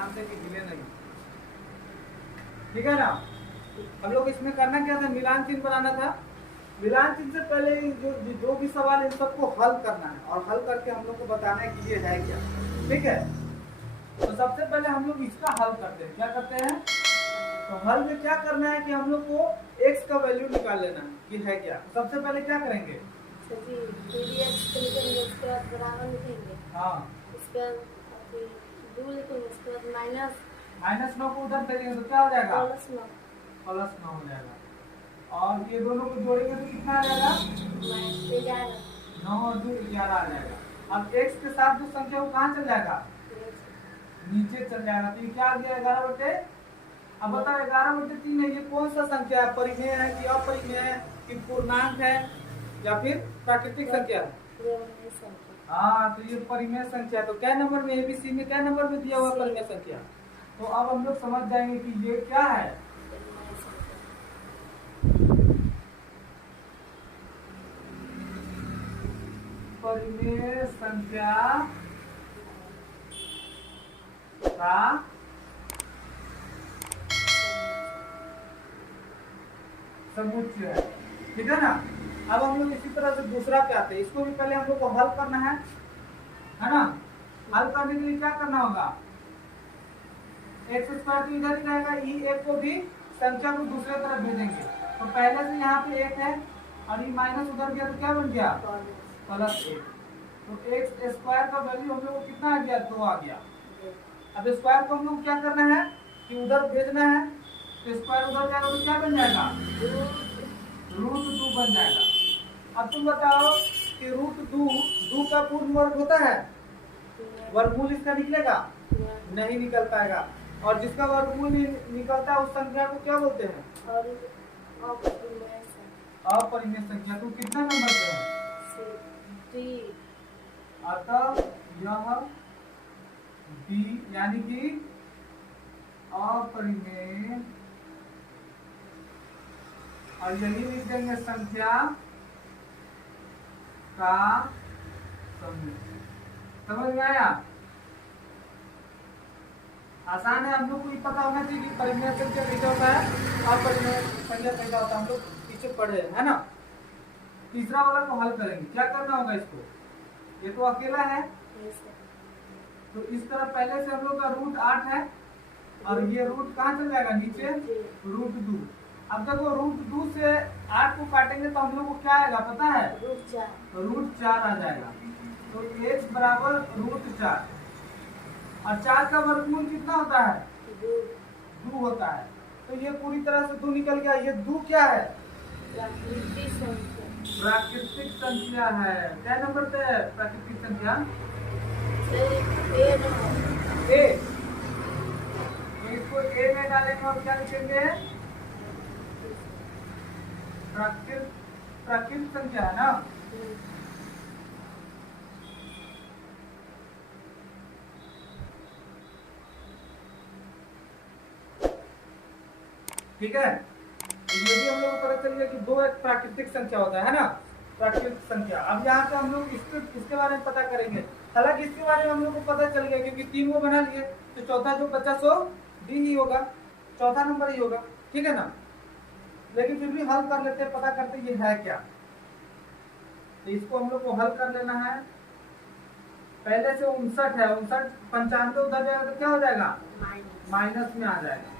ध्यान से कि हिले नहीं। ठीक है ना। हम लोग इसमें करना क्या था, मिलान चिन्ह बनाना था। मिलान चिन्ह से पहले जो भी सवाल इन सबको हल करना है और हल करके हम लोग को बताना है कि ये है क्या। ठीक है, तो सबसे पहले हम लोग इसका हल करते हैं। क्या करते हैं, तो हल में क्या करना है कि हम लोग को x का वैल्यू निकाल लेना है कि है क्या। सबसे पहले क्या करेंगे, हाँ माइनस 9 को उधर भेजेंगे तो क्या हो जाएगा, प्लस 9 हो जाएगा। और ये दोनों को जोड़ेंगे तो कितना आ जाएगा, 9 और 2 11 आ जाएगा। अब x के साथ जो संख्या वो कहाँ चल जाएगा, नीचे चल जाएगा। तो ये क्या आ गया 11/। अब बताओ 11/3 है, ये कौन सा संख्या है, परिमेय है कि अपरिमेय है कि पूर्णांक है या फिर प्राकृतिक संख्या है। हाँ, तो ये परिमेय संख्या। तो क्या नंबर में, एबीसी में क्या नंबर में दिया हुआ परिमेय संख्या। तो अब हम लोग समझ जाएंगे कि ये क्या है, परिमेय संख्या का समुच्चय है। ठीक है ना। अब हम लोग इसी तरह से दूसरा पे आते हैं। इसको भी पहले हम लोग को हल करना है ना। हल करने के लिए क्या करना होगा, x² तो इधर ही रहेगा, e1 को भी संख्या को दूसरे तरफ भेजेंगे। तो पहले से यहाँ पे 1 है और ये माइनस उधर गया तो क्या बन गया, +1। तो x² का वैल्यू हम लोग को कितना आ गया, 2 आ गया। अब स्क्वायर को हम लोग क्या करना है कि उधर भेजना है, तो स्क्वायर उधर जाएगा तो क्या बन जाएगा, √2 बन जाएगा। अब तुम बताओ कि √2 का पूर्ण वर्ग होता है, वर्गमूल इसका निकलेगा, नहीं निकल पाएगा। और जिसका वर्गमूल निकलता है उस संख्या को क्या बोलते हैं, अपरिमेय संख्या। तो कितना नंबर पे है, अतः यह b यानी कि अपरिमेय, और यही लिख देंगे संख्या का समुच्चय। समझ में आया, आसान है। हम लोग को ये पता होना चाहिए कि परिमेय संख्या कैसा होता है और परिमेय संख्या कैसा होता है, हम लोग पीछे पढ़े है ना। तीसरा वाला को हल करेंगे। क्या करना होगा इसको, ये तो अकेला है तो इस तरह पहले से हम लोग का √8 है और ये रूट कहाँ चल जाएगा, नीचे √2। अब देखो √2 से 8 को काटेंगे तो हम लोग को क्या आएगा पता है, √4 आ जाएगा। तो x बराबर √4 और 4 का वर्गमूल कितना होता है, 2 होता है। तो ये पूरी तरह से 2 निकल गया। ये 2 क्या है, प्राकृतिक संख्या है। क्या नंबर पे है प्राकृतिक संख्या, ए। तो इसको ए में डालेंगे और क्या लिखेंगे, प्राकृतिक संख्या है ना। ठीक है, तो ये भी हम लोग को पता चल गया कि 2 एक प्राकृतिक संख्या होता है ना, प्राकृतिक संख्या। अब यहाँ पे हम लोग इसके बारे में पता करेंगे। हालांकि इसके बारे में हम लोग को पता चल गया क्योंकि 3 को बना लिए, तो चौथा जो बचा सो डी ही होगा, चौथा नंबर ही होगा। ठीक है ना। लेकिन फिर भी हल कर लेते हैं, पता करते ये है क्या। तो इसको हम लोग को हल कर लेना है। पहले से 59 है, 59 95 उधर जाएगा तो क्या हो जाएगा, माइनस में आ जाएगा।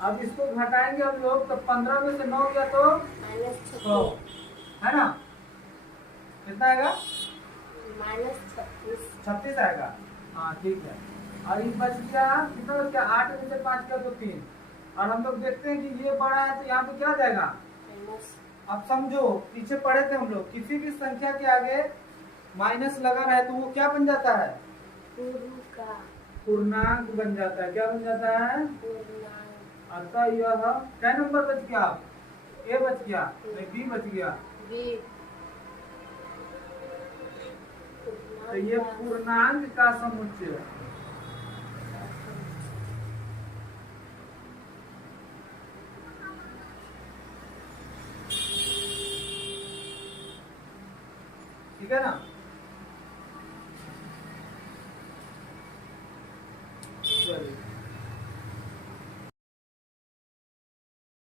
अब इसको घटाएंगे हम लोग तो 15 में से 9 गया तो -6 है ना, कितना आएगा, -36 आएगा। हाँ ठीक है। और ये बच गया कितना बच गया, 8 में से 5 गया तो 3। और हम लोग देखते हैं कि ये बड़ा है तो यहाँ पे क्या आ जाएगा। अब समझो पीछे पढ़े थे हम लोग, किसी भी संख्या के आगे माइनस लगा रहा है तो वो क्या बन जाता है, पूर्णांक बन जाता है। क्या बन जाता है, अतः यह क्या नंबर बच गया, ए बच गया नहीं बी बच गया, तो ये पूर्णांक का समुच्चय है। ठीक है ना।